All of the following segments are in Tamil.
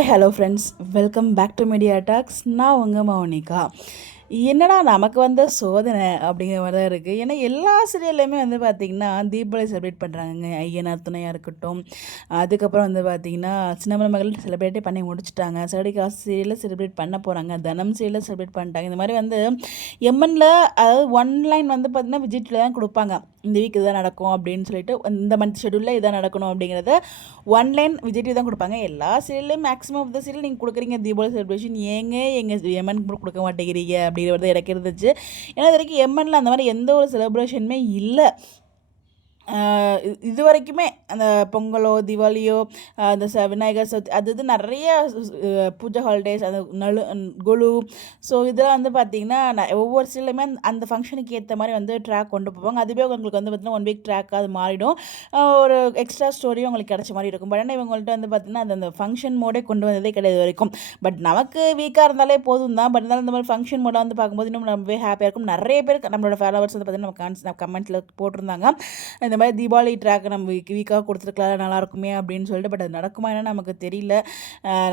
Hi hello friends, welcome back to Media Talks. நான் உங்கள் மௌனிகா. என்னடா நமக்கு வந்த சோதனை அப்படிங்கிற மாதிரி தான் இருக்குது. ஏன்னா எல்லா சீரியல்லையுமே வந்து பார்த்திங்கன்னா தீபாவளி செலிப்ரேட் பண்ணுறாங்க. ஐயனார் துணையாக இருக்கட்டும், அதுக்கப்புறம் வந்து பார்த்திங்கன்னா சின்னமலை மகள் செலிப்ரேட்டே பண்ணி முடிச்சுட்டாங்க. சரடி காசு சீரியலில் செலிப்ரேட் பண்ண போகிறாங்க. தனம் சீரியலில் செலிப்ரேட் பண்ணிட்டாங்க. இந்த மாதிரி வந்து எம்என்ல அதாவது ஒன் லைன் வந்து பார்த்திங்கன்னா விஜய் டிவியில் தான் கொடுப்பாங்க. இந்த வீக் இதான் நடக்கும் அப்படின்னு சொல்லிட்டு இந்த மந்த் ஷெடியூலில் இதான் நடக்கணும் அப்படிங்கிறத ஒன் லைன் விஜய் டிவி தான் கொடுப்பாங்க. எல்லா சீரியல்லையும் மேக்ஸிமம் ஆஃப் த சீரியல் நீங்கள் கொடுக்குறீங்க தீபாவளி செலிப்ரேஷன், எங்கள் எம்என் கொடுக்க மாட்டேங்கிறீங்க அப்படிங்கிறது எனக்கு இருந்துச்சு. ஏன்னா இது வரைக்கும் எம்என்ல அந்த மாதிரி எந்த ஒரு செலிப்ரேஷனுமே இல்லை. இது வரைக்குமே அந்த பொங்கலோ தீபாவளியோ அந்த விநாயகர் சதுர்த்தி அது இது நிறைய பூஜை ஹாலிடேஸ் அந்த குழு ஸோ இதெல்லாம் வந்து பார்த்திங்கன்னா ஒவ்வொரு சீரியலுமே அந்த ஃபங்க்ஷனுக்கு ஏற்ற மாதிரி வந்து ட்ராக் கொண்டு போவாங்க. அதுவே உங்களுக்கு வந்து பார்த்திங்கன்னா 1 வீக் ட்ராக் அது மாறிடும். ஒரு எக்ஸ்ட்ரா ஸ்டோரியும் உங்களுக்கு கிடச்ச மாதிரி இருக்கும். பட் ஆனால் இவங்கள்ட்ட வந்து பார்த்திங்கன்னா அந்த ஃபங்க்ஷன் மோடே கொண்டு வந்ததே கிடையாது வரைக்கும். பட் நமக்கு வீக்காக இருந்தாலே போதும் தான். பட் இருந்தாலும் இந்த மாதிரி ஃபங்க்ஷன் மோடை வந்து பார்க்கும்போது இன்னும் ரொம்பவே ஹாப்பியாக இருக்கும். நிறைய பேர் நம்மளோட ஃபாலோவர்ஸ் வந்து பார்த்திங்கன்னா நம்ம கமெண்ட்ஸில் போட்டிருந்தாங்க, இந்த மாதிரி தீபாவளி ட்ராக் நம்ம வீக்காக கொடுத்துருக்கலாம் நல்லாயிருக்குமே அப்படின்னு சொல்லிட்டு. பட் அது நடக்குமா என்னன்னு நமக்கு தெரியல.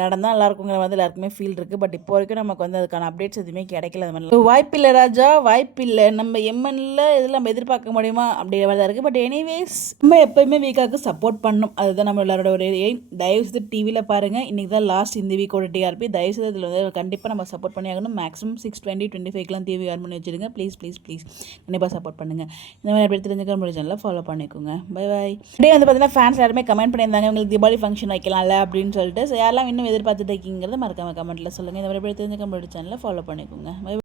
நடந்தால் நல்லாயிருக்குங்கிற மாதிரி எல்லாருக்குமே ஃபீல் இருக்குது. பட் இப்போ வரைக்கும் நமக்கு வந்து அதுக்கான அப்டேட்ஸ் எதுவுமே கிடைக்கல. அது மாதிரி வாய்ப்பில்லை ராஜா, வாய்ப்பில்லை. நம்ம எம்என்ல இதில் நம்ம எதிர்பார்க்க முடியுமா அப்படிங்கிற மாதிரி தான் இருக்குது. பட் எனிவேஸ் நம்ம எப்போயுமே வீக்காக சப்போர்ட் பண்ணணும். அதுதான் நம்ம எல்லாரோட ஒரு எய்ம். தயவுசெய்து டிவியில் பாருங்கள். இன்றைக்கி தான் லாஸ்ட் இந்த வீக்கோட டிஆர்பி. தயவுசெய்து இதில் வந்து கண்டிப்பாக நம்ம சப்போர்ட் பண்ணி ஆகணும். மேக்ஸிமம் 620-25 டிவி ஆன் பண்ணி வச்சுருங்க. ப்ளீஸ் ப்ளீஸ் ப்ளீஸ் கண்டிப்பாக சப்போர்ட் பண்ணுங்கள். இந்த மாதிரி எப்படி தெரிஞ்சுக்க முடியும் சேனலில் ஃபாலோ பண்ணிக்கோங்க. Bye bye. அப்படியே வந்து பார்த்தீங்கன்னா ஃபேன்ஸ் எல்லாருமே கமெண்ட் பண்ணியிருந்தாங்க உங்களுக்கு தீபாவளி ஃபங்க்ஷன் வைக்கலாம்ல அப்படின்னு சொல்லிட்டு. ஸோ யாரெல்லாம் இன்னும் எதிர்பார்த்துட்டு இருக்கீங்கிறத மறக்காம கமெண்ட்டில் சொல்லுங்கள். இந்த மாதிரி தெரிஞ்சுக்க முடியும் சேனலில் ஃபாலோ பண்ணிக்கோங்க. பை.